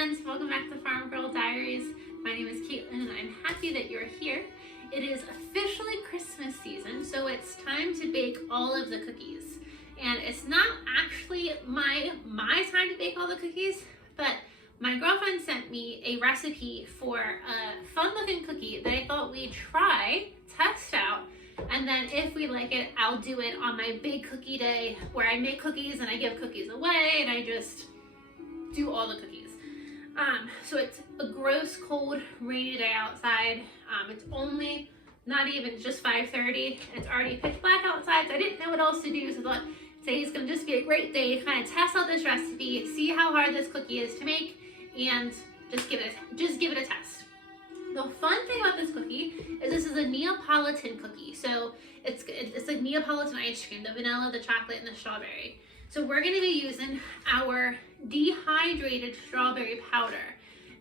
friends, welcome back to Farm Girl Diaries. My name is Caitlin and I'm happy that you're here. It is officially Christmas season, so it's time to bake all of the cookies. And it's not actually my time to bake all the cookies, but my girlfriend sent me a recipe for a fun looking cookie that I thought we'd try, test out, and then if we like it, I'll do it on my big cookie day where I make cookies and I give cookies away and I just do all the cookies. So it's a gross, cold, rainy day outside. It's only not even just 5:30. It's already pitch black outside, so I didn't know what else to do. So I thought today's gonna just be a great day to kind of test out this recipe, see how hard this cookie is to make, and just give it a test. The fun thing about this cookie is this is a Neapolitan cookie. So it's like Neapolitan ice cream, the vanilla, the chocolate, and the strawberry. So we're gonna be using our dehydrated strawberry powder.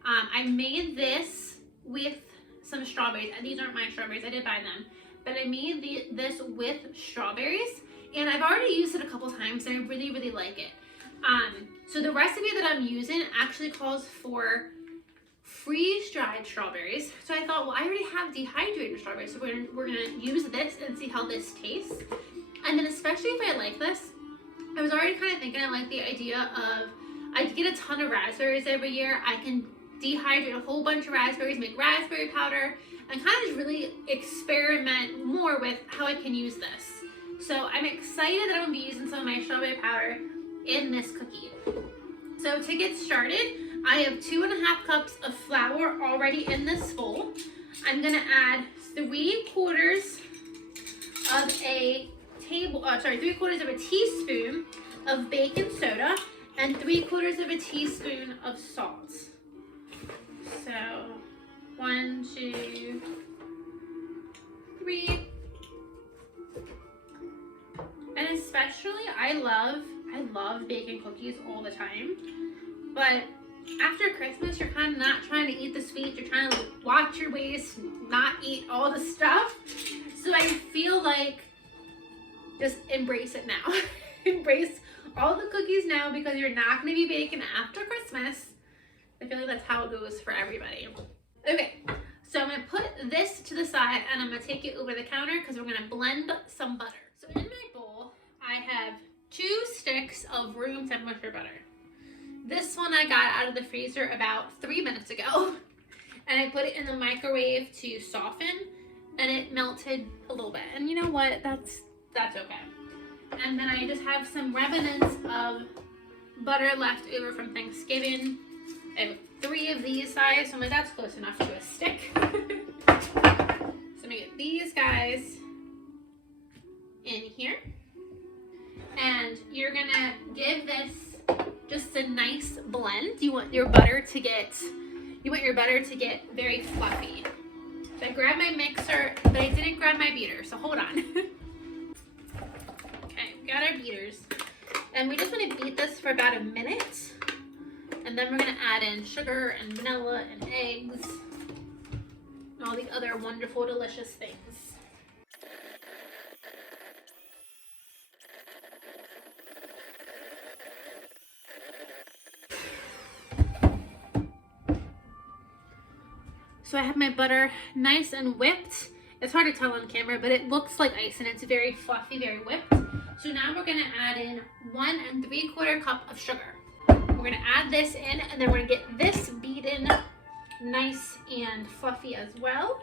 I made this with some strawberries. These aren't my strawberries, I did buy them. But I made this with strawberries, and I've already used it a couple times and I really, really like it. So the recipe that I'm using actually calls for freeze-dried strawberries. So I thought, well, I already have dehydrated strawberries, so we're gonna use this and see how this tastes. And then especially if I like this, I was already kind of thinking, I like the idea of, I get a ton of raspberries every year. I can dehydrate a whole bunch of raspberries, make raspberry powder, and kind of just really experiment more with how I can use this. So I'm excited that I'm gonna be using some of my strawberry powder in this cookie. So to get started, I have 2½ cups of flour already in this bowl. I'm gonna add 3/4 of a teaspoon of baking soda and 3/4 of a teaspoon of salt. So 1, 2, 3. And especially I love baking cookies all the time, but after Christmas you're kind of not trying to eat the sweets, you're trying to watch your waist, not eat all the stuff. So I feel like just embrace it now. Embrace all the cookies now because you're not going to be baking after Christmas. I feel like that's how it goes for everybody. Okay, so I'm going to put this to the side and I'm going to take it over the counter because we're going to blend some butter. So in my bowl, I have 2 sticks of room temperature butter. This one I got out of the freezer about 3 minutes ago. And I put it in the microwave to soften and it melted a little bit. And you know what? That's okay. And then I just have some remnants of butter left over from Thanksgiving. I have 3 of these size, so I'm like, that's close enough to a stick. So I'm gonna get these guys in here. And you're gonna give this just a nice blend. You want your butter to get very fluffy. So I grabbed my mixer, but I didn't grab my beater, so hold on. Okay, we got our beaters. And we just want to beat this for about a minute. And then we're going to add in sugar and vanilla and eggs and all the other wonderful, delicious things. So I have my butter nice and whipped. It's hard to tell on camera, but it looks like ice and it's very fluffy, very whipped. So now we're gonna add in 1 3/4 cup of sugar. We're gonna add this in and then we're gonna get this beaten nice and fluffy as well.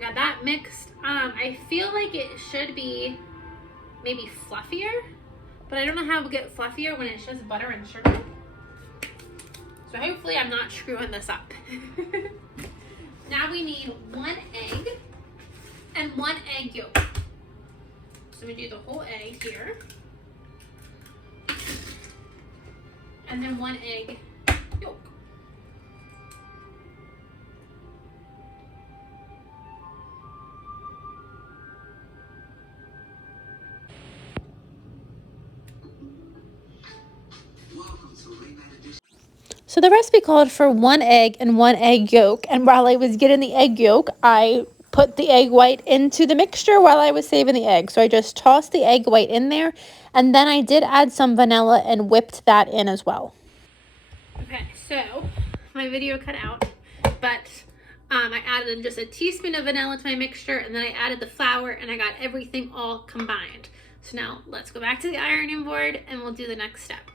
Got that mixed. I feel like it should be maybe fluffier, but I don't know how it will get fluffier when it's just butter and sugar. So hopefully I'm not screwing this up. Now we need 1 egg and 1 egg yolk. So we do the whole egg here. And then 1 egg yolk. So the recipe called for 1 egg and 1 egg yolk, and while I was getting the egg yolk, I put the egg white into the mixture while I was saving the egg. So I just tossed the egg white in there, and then I did add some vanilla and whipped that in as well. Okay, so my video cut out, but I added just a teaspoon of vanilla to my mixture, and then I added the flour, and I got everything all combined. So now let's go back to the ironing board and we'll do the next step.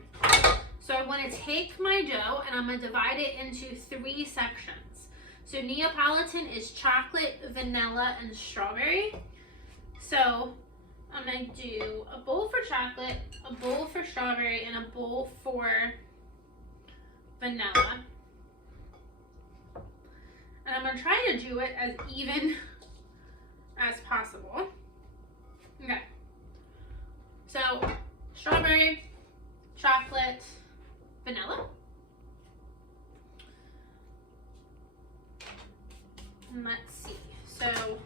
So I want to take my dough and I'm going to divide it into 3 sections. So Neapolitan is chocolate, vanilla, and strawberry. So I'm going to do a bowl for chocolate, a bowl for strawberry, and a bowl for vanilla. And I'm going to try to do it as even as possible. Okay. So strawberry, chocolate, vanilla. And let's see. So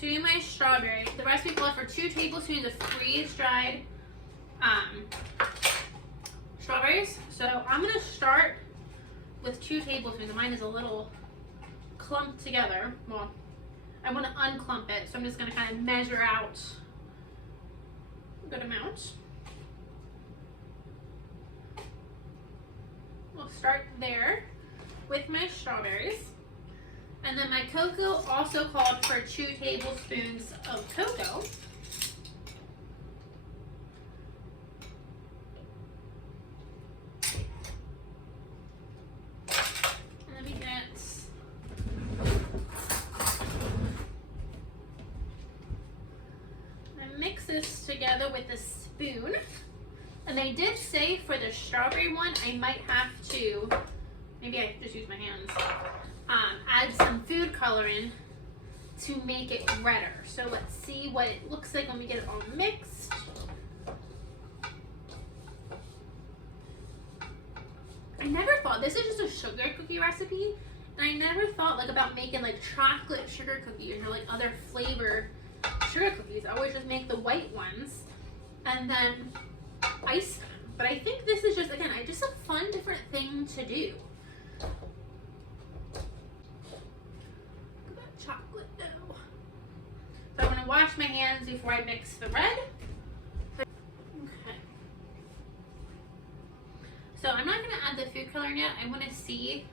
to my strawberry, the recipe called for 2 tablespoons of freeze-dried strawberries. So I'm going to start with 2 tablespoons. Mine is a little clumped together. Well, I want to unclump it, so I'm just going to kind of measure out a good amount. We'll start there with my strawberries. And then my cocoa also called for 2 tablespoons of cocoa. And let me mix this together with a spoon. And they did say for the strawberry one, I might have to, maybe I just use my hands, add some food coloring to make it redder. So let's see what it looks like when we get it all mixed. I never thought, this is just a sugar cookie recipe, and I never thought like about making like chocolate sugar cookies or like other flavor sugar cookies. I always just make the white ones and then ice them. But I think this is just, again, just a fun different thing to do. Look at that chocolate dough. So I'm going to wash my hands before I mix the red. Okay. So I'm not going to add the food coloring yet. I want to see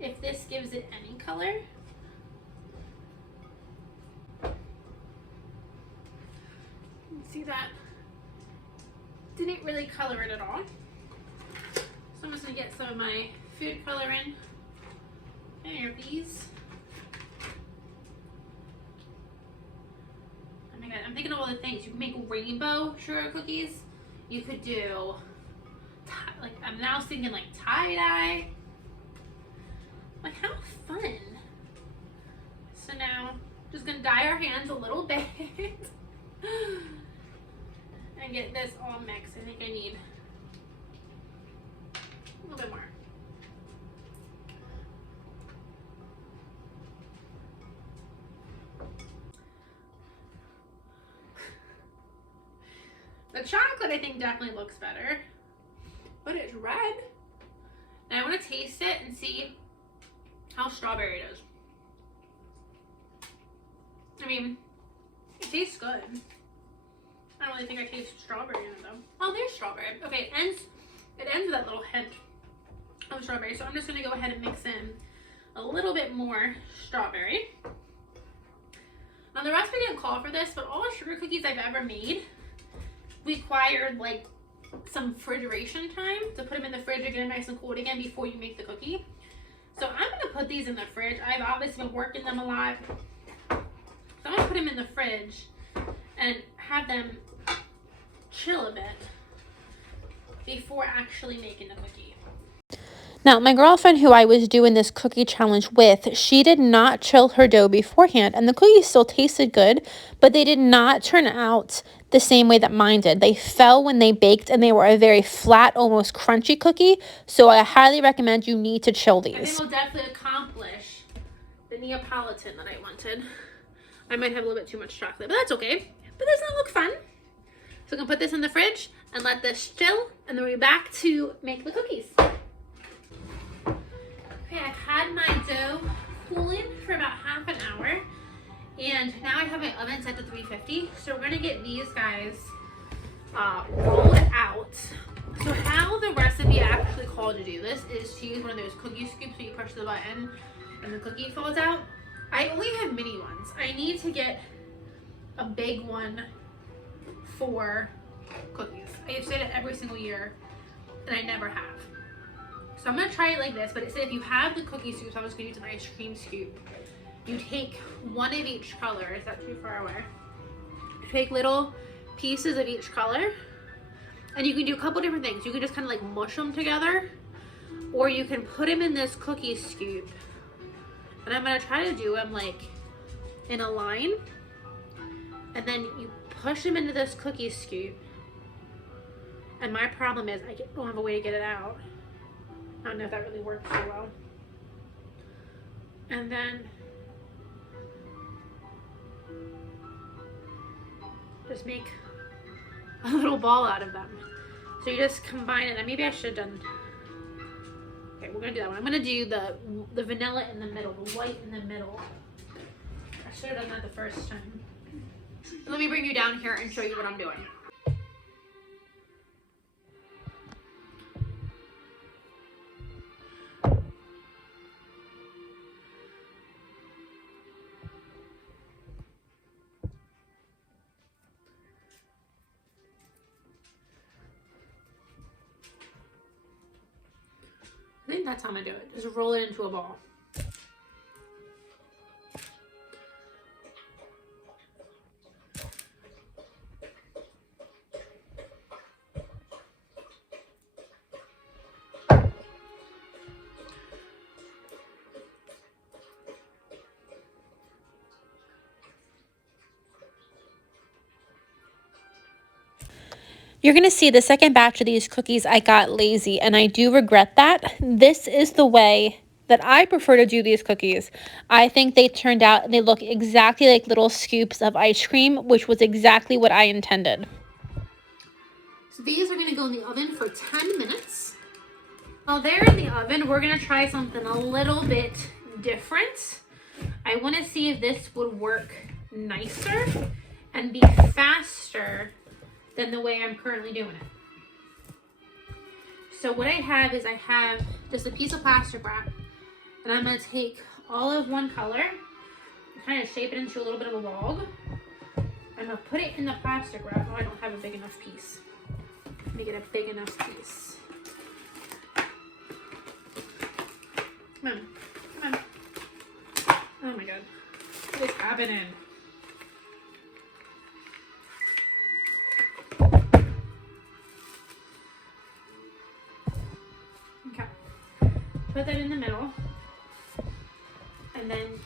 if this gives it any color. See that? Didn't really color it at all. So I'm just going to get some of my food coloring. There are these. Oh my god, I'm thinking of all the things. You can make rainbow sugar cookies. You could do, like, I'm now thinking like tie-dye. Like, how fun. So now, just going to dye our hands a little bit. And get this all mixed. I think I need a little bit more. The chocolate, I think, definitely looks better, but it's red. And I want to taste it and see how strawberry it is. I mean, it tastes good. I don't really think I taste strawberry in it though. Oh, there's strawberry. Okay, it ends with that little hint of strawberry. So I'm just gonna go ahead and mix in a little bit more strawberry. Now the recipe didn't call for this, but all the sugar cookies I've ever made required like some refrigeration time to put them in the fridge and get them nice and cold again before you make the cookie. So I'm gonna put these in the fridge. I've obviously been working them a lot. So I'm gonna put them in the fridge and have them chill a bit before actually making the cookie. Now, my girlfriend who I was doing this cookie challenge with, she did not chill her dough beforehand, and the cookies still tasted good, but they did not turn out the same way that mine did. They fell when they baked, and they were a very flat, almost crunchy cookie, so I highly recommend you need to chill these. I think we'll definitely accomplish the Neapolitan that I wanted. I might have a little bit too much chocolate, but that's okay. But doesn't it look fun? So I'm gonna put this in the fridge, and let this chill, and then we'll be back to make the cookies. Okay, I've had my dough cooling for about half an hour, and now I have my oven set to 350. So we're gonna get these guys rolled out. So how the recipe actually called to do this is to use one of those cookie scoops where you push the button and the cookie falls out. I only have mini ones. I need to get a big one for cookies. I have said it every single year and I never have. So I'm gonna try it like this, but it said if you have the cookie scoops, I'm just gonna use an ice cream scoop. You take one of each color. Is that too far away? You take little pieces of each color, and you can do a couple different things. You can just kind of like mush them together, or you can put them in this cookie scoop. And I'm gonna try to do them like in a line, and then you push them into this cookie scoop. And my problem is I don't have a way to get it out. I don't know if that really works so well. And then just make a little ball out of them. So you just combine it, and maybe I should have done, okay, we're gonna do that one. I'm gonna do the vanilla in the middle, the white in the middle. I should have done that the first time. Let me bring you down here and show you what I'm doing. I think that's how I'm gonna do it. Just roll it into a ball. You're going to see the second batch of these cookies, I got lazy, and I do regret that. This is the way that I prefer to do these cookies. I think they turned out and they look exactly like little scoops of ice cream, which was exactly what I intended. So these are going to go in the oven for 10 minutes. While they're in the oven, we're going to try something a little bit different. I want to see if this would work nicer and be faster than the way I'm currently doing it. So what I have is I have just a piece of plastic wrap, and I'm going to take all of one color and kind of shape it into a little bit of a log. I'm going to put it in the plastic wrap. Oh, I don't have a big enough piece. Let me get a big enough piece. Come on. Come on. Oh my god. What is happening? Put that in the middle, and then,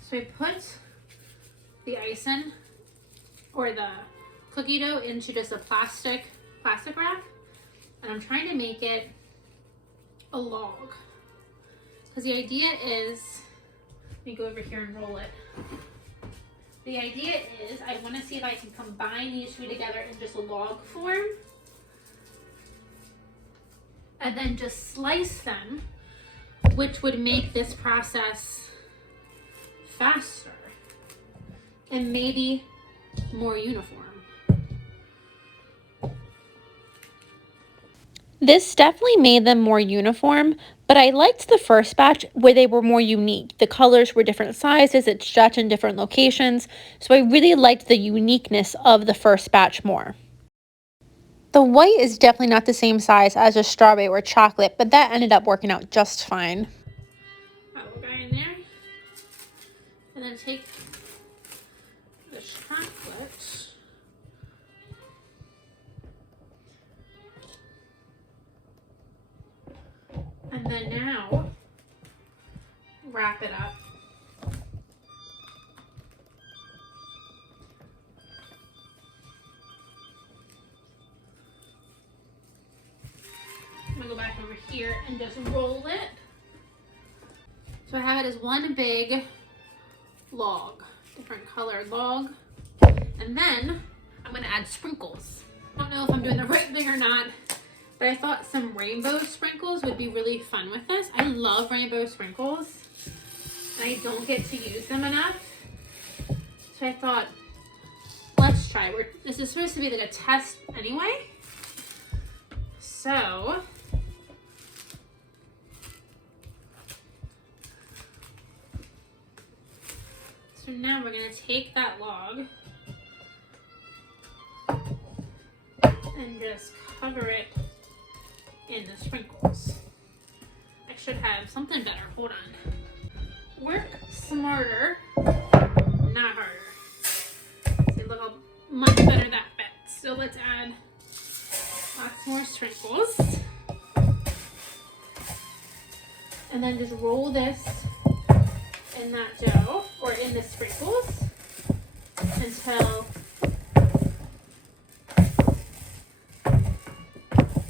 so I put the icing or the cookie dough into just a plastic wrap, and I'm trying to make it a log, because the idea is, let me go over here and roll it. The idea is I want to see if I can combine these two together in just a log form, and then just slice them, which would make this process faster and maybe more uniform. This definitely made them more uniform, but I liked the first batch where they were more unique. The colors were different sizes, it stretched in different locations, so I really liked the uniqueness of the first batch more. The white is definitely not the same size as a strawberry or chocolate, but that ended up working out just fine. Got a little guy in there. And then take the chocolate. And then now wrap it up. I'm gonna go back over here and just roll it. So I have it as one big log, different colored log. And then I'm gonna add sprinkles. I don't know if I'm doing the right thing or not, but I thought some rainbow sprinkles would be really fun with this. I love rainbow sprinkles, and I don't get to use them enough. So I thought, let's try. This is supposed to be like a test anyway. So now we're gonna take that log and just cover it in the sprinkles. I should have something better. Hold on. Work smarter, not harder. See, look how much better that fits. So let's add lots more sprinkles. And then just roll this in that dough, or in the sprinkles, until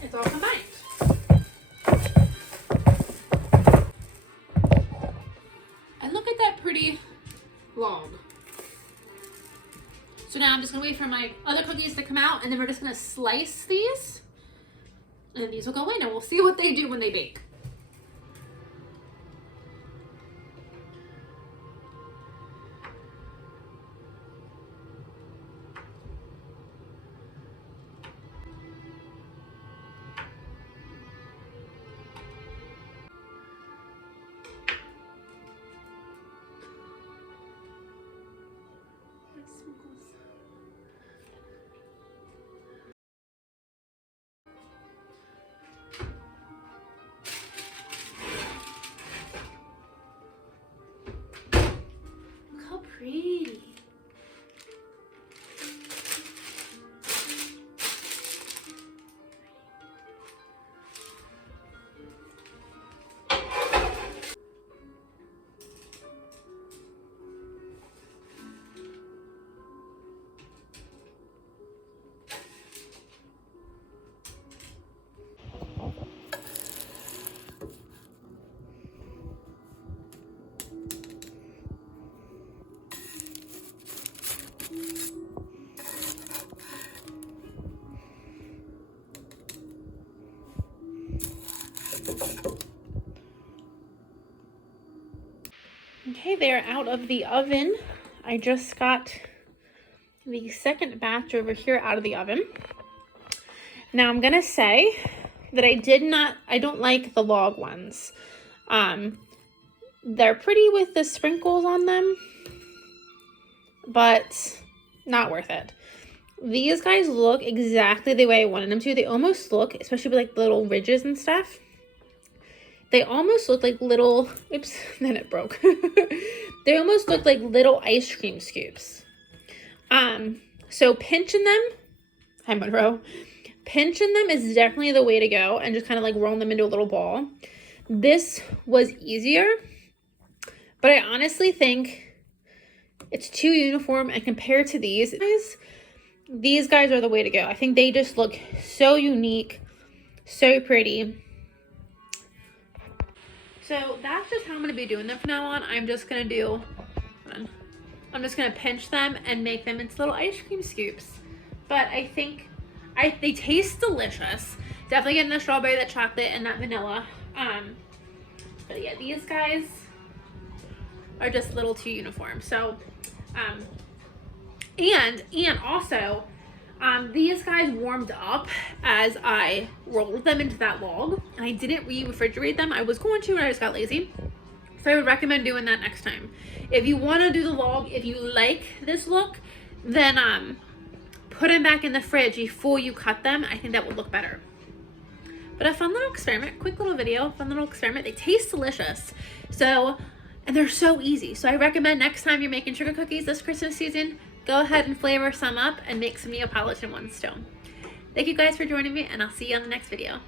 it's all combined. And look at that pretty log. So now I'm just gonna wait for my other cookies to come out, and then we're just gonna slice these, and these will go in, and we'll see what they do when they bake. Look how pretty. Okay, they're out of the oven. I just got the second batch over here out of the oven. Now I'm gonna say that I don't like the log ones. They're pretty with the sprinkles on them, but not worth it. These guys look exactly the way I wanted them to. They almost look, especially with like the little ridges and stuff, they almost look like little, oops, then it broke. They almost look like little ice cream scoops. So pinching them, hi Monroe, pinching them is definitely the way to go, and just kind of like rolling them into a little ball. This was easier, but I honestly think it's too uniform, and compared to these guys are the way to go. I think they just look so unique, so pretty. So that's just how I'm gonna be doing them from now on. I'm just gonna pinch them and make them into little ice cream scoops. But I think they taste delicious. Definitely getting the strawberry, the chocolate, and that vanilla. But yeah, these guys are just a little too uniform. So, and also, these guys warmed up as I rolled them into that log, and I didn't re-refrigerate them. I was going to, and I just got lazy. So I would recommend doing that next time. If you want to do the log, if you like this look, then put them back in the fridge before you cut them. I think that would look better. But a fun little experiment, quick little video, fun little experiment. They taste delicious. So, and they're so easy. So I recommend next time you're making sugar cookies this Christmas season, go ahead and flavor some up and make some Neapolitan ones too. Thank you guys for joining me, and I'll see you on the next video.